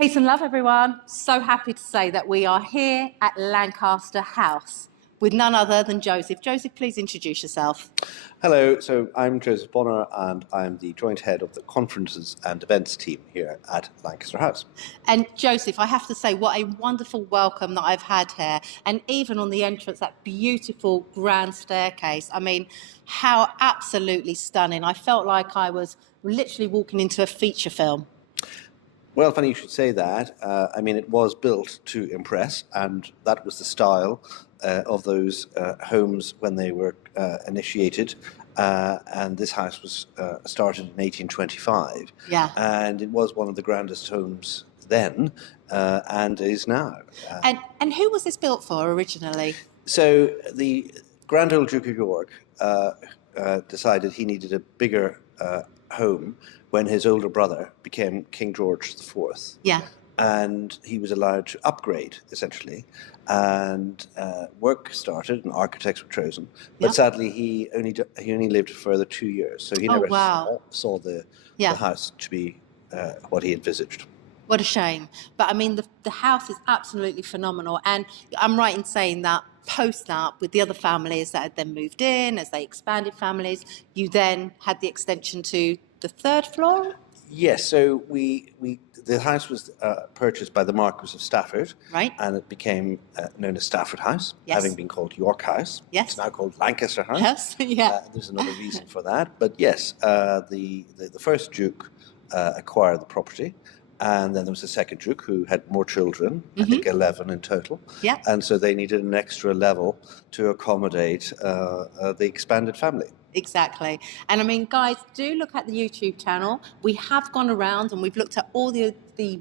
Peace and love, everyone. So happy to say that we are here at Lancaster House with none other than Joseph. Joseph, please introduce yourself. Hello, so I'm Joseph Bonner and I'm the joint head of the conferences and events team here at Lancaster House. And Joseph, I have to say, what a wonderful welcome that I've had here. And even on the entrance, that beautiful grand staircase. I mean, how absolutely stunning. I felt like I was literally walking into a feature film. Well, funny you should say that. I mean, it was built to impress, and that was the style of those homes when they were initiated. And this house was started in 1825. Yeah. And it was one of the grandest homes then and is now. And who was this built for originally? So the Grand Old Duke of York decided he needed a bigger home when his older brother became King George IV. Yeah. And he was allowed to upgrade, essentially, and work started and architects were chosen. But sadly, he only lived a further 2 years, so he never saw the house to be what he envisaged. What a shame. But I mean, the house is absolutely phenomenal. And I'm right in saying that post that, with the other families that had then moved in, as they expanded families, you then had the extension to the third floor? Yes, so the house was purchased by the Marquis of Stafford, right? And it became known as Stafford House, having been called York House. Yes. It's now called Lancaster House. Yes, yeah. There's another reason for that, but yes, the first Duke acquired the property, and then there was a second Duke who had more children, I think 11 in total. Yeah. And so they needed an extra level to accommodate the expanded family. Exactly. And I mean, guys, do look at the YouTube channel. We have gone around and we've looked at all the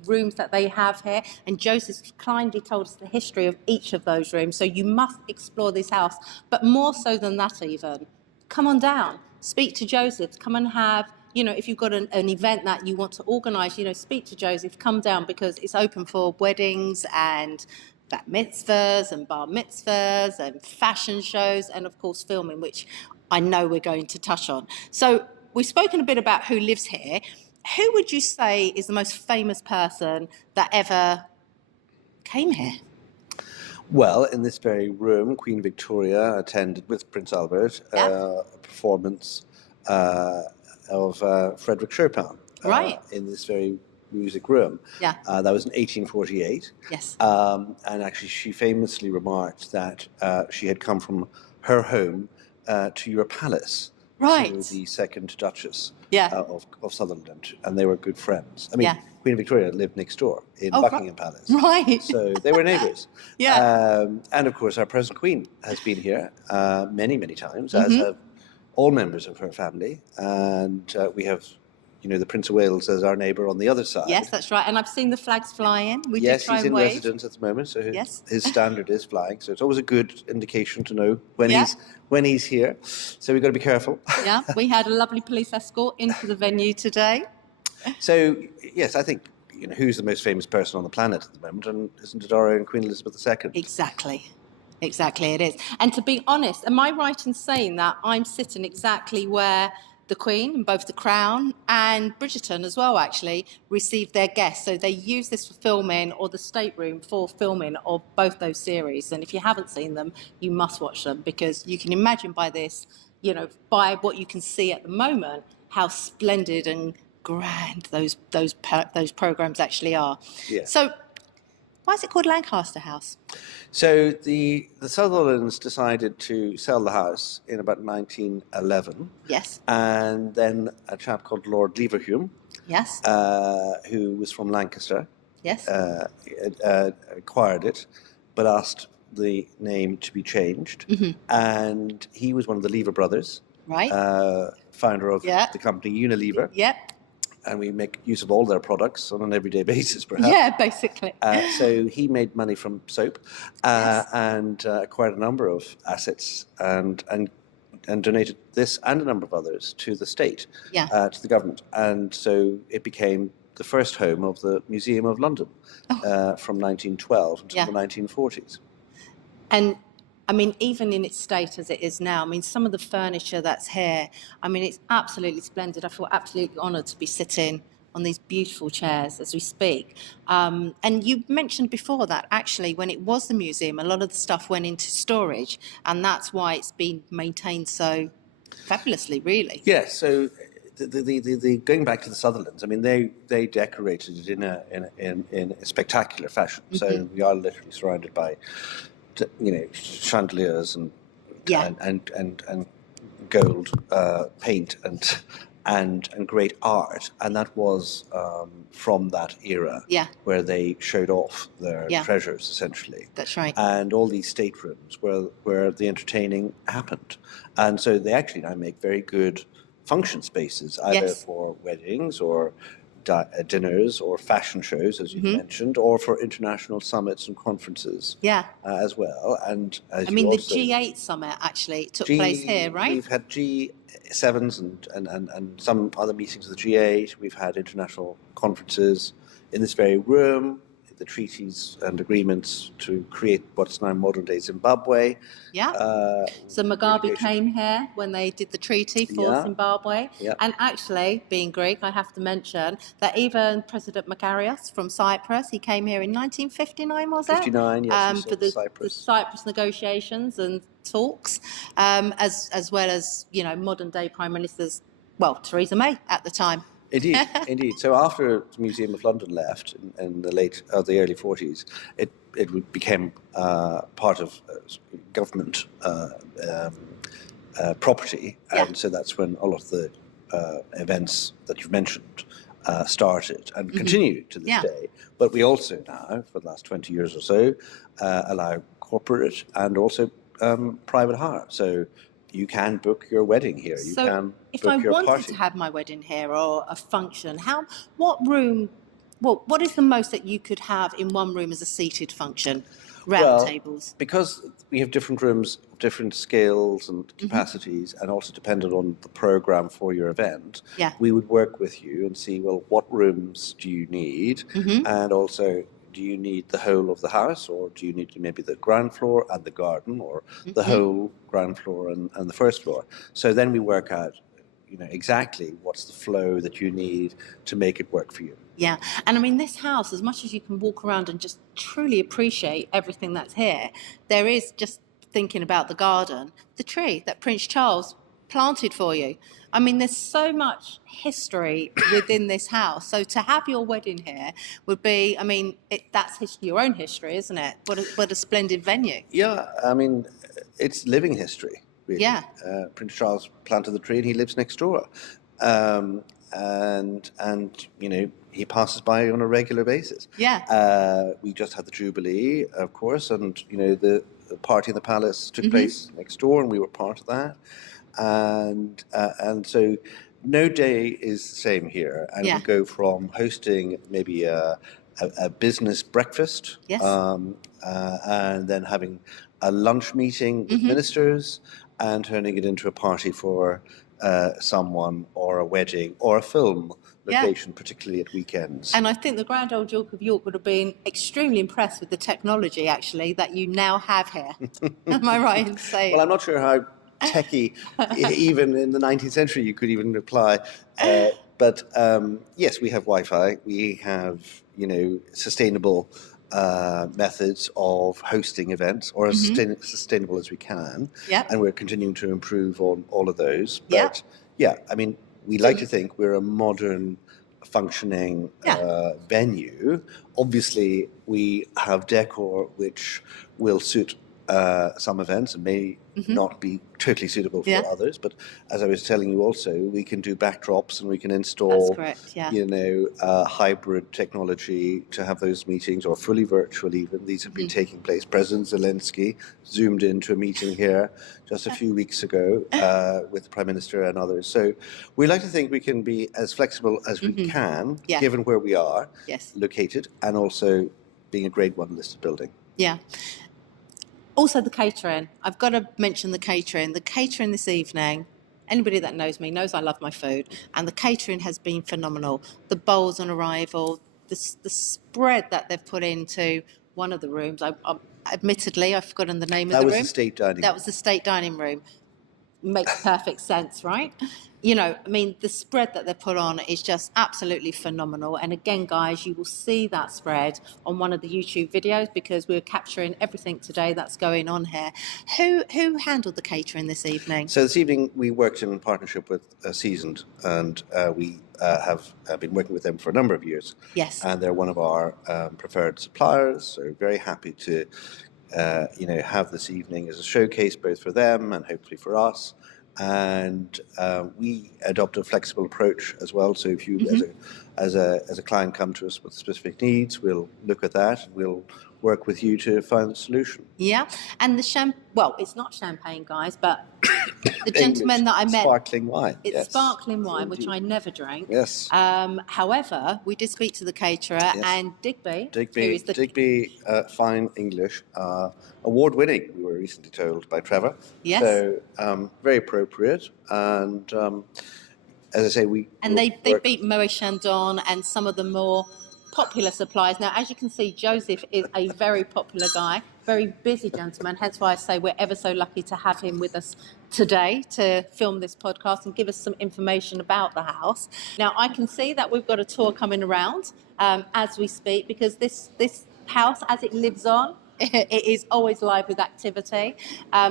rooms that they have here. And Joseph kindly told us the history of each of those rooms. So you must explore this house. But more so than that even, come on down, speak to Joseph, come and have, if you've got an event that you want to organise, speak to Joseph, come down, because it's open for weddings and bat mitzvahs and bar mitzvahs and fashion shows and, of course, filming, which I know we're going to touch on. So we've spoken a bit about who lives here. Who would you say is the most famous person that ever came here? Well, in this very room, Queen Victoria attended with Prince Albert a performance of Frederick Chopin in this very music room. Yeah. That was in 1848. Yes. And actually, she famously remarked that she had come from her home to your palace, to the second Duchess of Sutherland, and they were good friends. I mean, Queen Victoria lived next door in Buckingham Palace, so they were neighbours. And of course, our present Queen has been here many, many times, as have all members of her family, and we have, the Prince of Wales as our neighbour on the other side. Yes, that's right. And I've seen the flags flying. We yes, did try he's in residence at the moment, so his standard is flying. So it's always a good indication to know when he's here. So we've got to be careful. Yeah, we had a lovely police escort into the venue today. So yes, I think who's the most famous person on the planet at the moment, and isn't it our own Queen Elizabeth II? Exactly. Exactly, it is. And to be honest, am I right in saying that I'm sitting exactly where the Queen, and both the Crown and Bridgerton as well, actually, received their guests? So they use this for filming, or the stateroom for filming of both those series. And if you haven't seen them, you must watch them, because you can imagine by this, by what you can see at the moment, how splendid and grand those programs actually are. Yeah. So why is it called Lancaster House? So the Sutherlands decided to sell the house in about 1911. Yes. And then a chap called Lord Leverhulme, yes, who was from Lancaster, yes, acquired it, but asked the name to be changed. And he was one of the Lever brothers, right, founder of the company Unilever. Yep. And we make use of all their products on an everyday basis, perhaps. Yeah, basically. So he made money from soap and acquired a number of assets and donated this and a number of others to the state, to the government. And so it became the first home of the Museum of London from 1912 until the 1940s. And I mean, even in its state as it is now, I mean, some of the furniture that's here, I mean, it's absolutely splendid. I feel absolutely honoured to be sitting on these beautiful chairs as we speak. And you mentioned before that actually when it was the museum, a lot of the stuff went into storage, and that's why it's been maintained so fabulously, really. Yes. So the going back to the Sutherlands, I mean, they decorated it in a spectacular fashion. So we are literally surrounded by, chandeliers and gold paint and great art, and that was from that era, where they showed off their treasures essentially. That's right. And all these staterooms where the entertaining happened, and so they actually now make very good function spaces, either for weddings or dinners or fashion shows, as you mentioned, or for international summits and conferences as well. And as the G8 summit actually took place here, right? We've had G7s and some other meetings of the G8. We've had international conferences in this very room, the treaties and agreements to create what's now modern-day Zimbabwe. So Mugabe came here when they did the treaty for Zimbabwe. And actually, being Greek, I have to mention that even President Makarios from Cyprus, he came here in 1959, was it? 59, yes, for the Cyprus negotiations and talks, as well as, modern-day prime ministers, Theresa May at the time. Indeed. So after the Museum of London left in the early 40s, it became part of government property, and so that's when all of the events that you've mentioned started and continue to this day. But we also now, for the last 20 years or so, allow corporate and also private hire. So you can book your wedding here. If I wanted to have my wedding here or a function, what is the most that you could have in one room as a seated function? Round tables. Because we have different rooms, different scales and capacities, and also dependent on the program for your event, we would work with you and see, what rooms do you need? And also, do you need the whole of the house, or do you need maybe the ground floor and the garden, or the whole ground floor and the first floor? So then we work out, exactly what's the flow that you need to make it work for you. Yeah, and this house, as much as you can walk around and just truly appreciate everything that's here, there is, just thinking about the garden, the tree that Prince Charles planted for you. There's so much history within this house. So to have your wedding here would be, that's your own history, isn't it? What a splendid venue. Yeah, it's living history, really. Yeah. Prince Charles planted the tree and he lives next door. And he passes by on a regular basis. Yeah. We just had the Jubilee, of course, and, the party in the palace took place next door, and we were part of that. And so no day is the same here, and we go from hosting maybe a business breakfast, and then having a lunch meeting with ministers, and turning it into a party for someone, or a wedding, or a film location, particularly at weekends. And I think the Grand Old Duke of York would have been extremely impressed with the technology, actually, that you now have here. Am I right in saying? Well, I'm not sure how techie, even in the 19th century, you could even reply. But yes, we have Wi-Fi. We have, sustainable methods of hosting events, or as sustainable as we can. And we're continuing to improve on all of those. But we like to think we're a modern, functioning venue. Obviously, we have decor which will suit some events and may not be totally suitable for others. But as I was telling you also, we can do backdrops, and we can install, hybrid technology to have those meetings, or fully virtual even. These have been taking place. President Zelensky zoomed into a meeting here just a few weeks ago with the Prime Minister and others. So we like to think we can be as flexible as we can, given where we are located, and also being a Grade 1 listed building. Yeah. Also, the catering. I've got to mention the catering. The catering this evening, anybody that knows me knows I love my food, and the catering has been phenomenal. The bowls on arrival, the spread that they've put into one of the rooms. Admittedly, I've forgotten the name of the room. That was the state dining room. That was the state dining room. Makes perfect sense, right? You know, I mean, the spread that they put on is just absolutely phenomenal. And again, guys, you will see that spread on one of the YouTube videos because we're capturing everything today that's going on here. Who handled the catering this evening? So this evening we worked in partnership with Seasoned, and we have been working with them for a number of years. Yes. And they're one of our preferred suppliers. So very happy to have this evening as a showcase both for them and hopefully for us. And we adopt a flexible approach as well. So if you, as a client, come to us with specific needs, we'll look at that. We'll work with you to find a solution. Yeah, and it's not champagne, guys, but the gentleman that I met, sparkling wine. It's sparkling wine, which I never drank. Yes. However, we did speak to the caterer, and Digby, Digby, fine English, award-winning. We were recently told by Trevor. Yes. So very appropriate, and as I say, they beat Moet Chandon and some of the more popular suppliers. Now, as you can see, Joseph is a very popular guy, very busy gentleman, hence why I say we're ever so lucky to have him with us today to film this podcast and give us some information about the house. Now, I can see that we've got a tour coming around as we speak, because this house, as it lives on, it is always live with activity.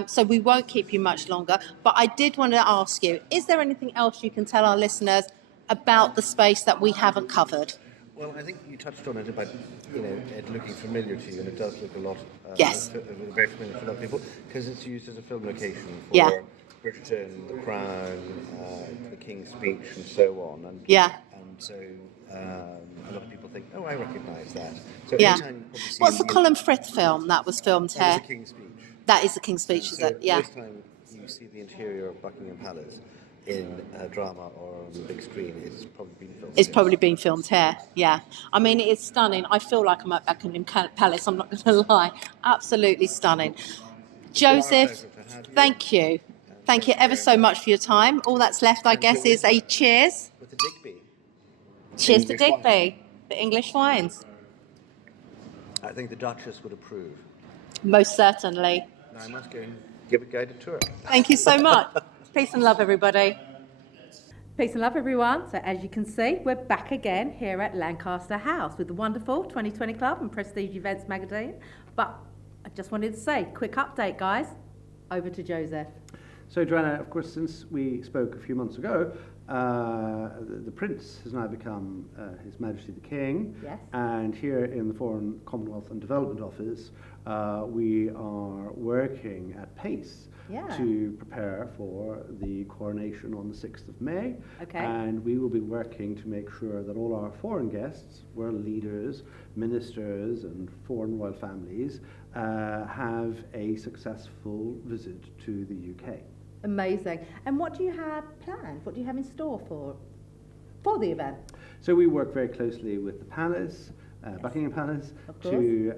So we won't keep you much longer, but I did want to ask you, is there anything else you can tell our listeners about the space that we haven't covered? Well, I think you touched on it about, it looking familiar to you, and it does look a lot, yes, very familiar to a lot of people, because it's used as a film location for Bridgerton, The Crown, The King's Speech, and so on. And so a lot of people think, oh, I recognise that. So anytime you see what's the Colin Firth film that was filmed here? That is The King's Speech. That is The King's Speech, is it? Yeah. First time you see the interior of Buckingham Palace in a drama or on the big screen, it's probably been filmed. It's probably been filmed here, yeah. I mean, it's stunning. I feel like I'm at Buckingham Palace, I'm not going to lie. Absolutely stunning. Joseph, thank you. Thank you ever so much for your time. All that's left, I guess, is a cheers. With the Digby. Cheers to Digby, the English wines. I think the Duchess would approve. Most certainly. Now I must go and give a guided tour. Thank you so much. Peace and love, everybody. Peace and love, everyone. So as you can see, we're back again here at Lancaster House with the wonderful 2020 Club and Prestige Events magazine. But I just wanted to say, quick update, guys. Over to Joseph. So, Joanna, of course, since we spoke a few months ago, the Prince has now become His Majesty the King. Yes. And here in the Foreign, Commonwealth and Development Office, we are working at pace to prepare for the coronation on the 6th of May. Okay. And we will be working to make sure that all our foreign guests, world leaders, ministers and foreign royal families have a successful visit to the UK. Amazing. And what do you have planned? What do you have in store for the event? So we work very closely with the Palace, Buckingham Palace, to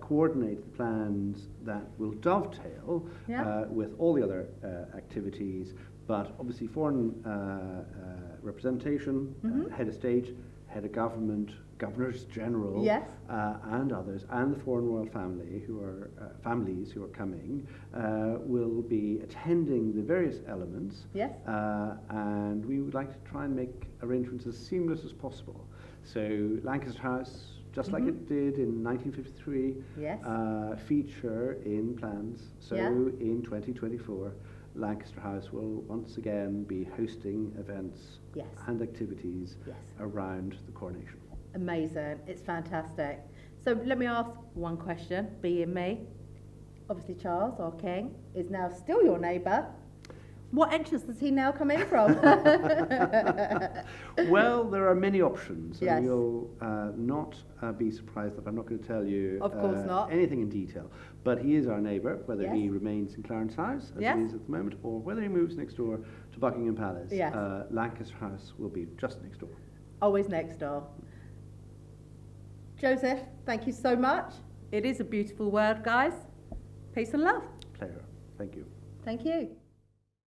coordinate the plans that will dovetail with all the other activities, but obviously foreign representation, head of state, head of government, governors general, and others, and the foreign royal family who are families who are coming will be attending the various elements. And we would like to try and make arrangements as seamless as possible. So Lancaster House, just like it did in 1953, feature in plans. So in 2024, Lancaster House will once again be hosting events and activities around the coronation. Amazing. It's fantastic. So let me ask one question, being me. Obviously Charles, our king, is now still your neighbour. What entrance does he now come in from? Well, there are many options, and you'll not be surprised that I'm not going to tell you anything in detail. But he is our neighbour, whether he remains in Clarence House, as he is at the moment, or whether he moves next door to Buckingham Palace. Lancaster House will be just next door. Always next door. Joseph, thank you so much. It is a beautiful word, guys. Peace and love. Pleasure. Thank you. Thank you.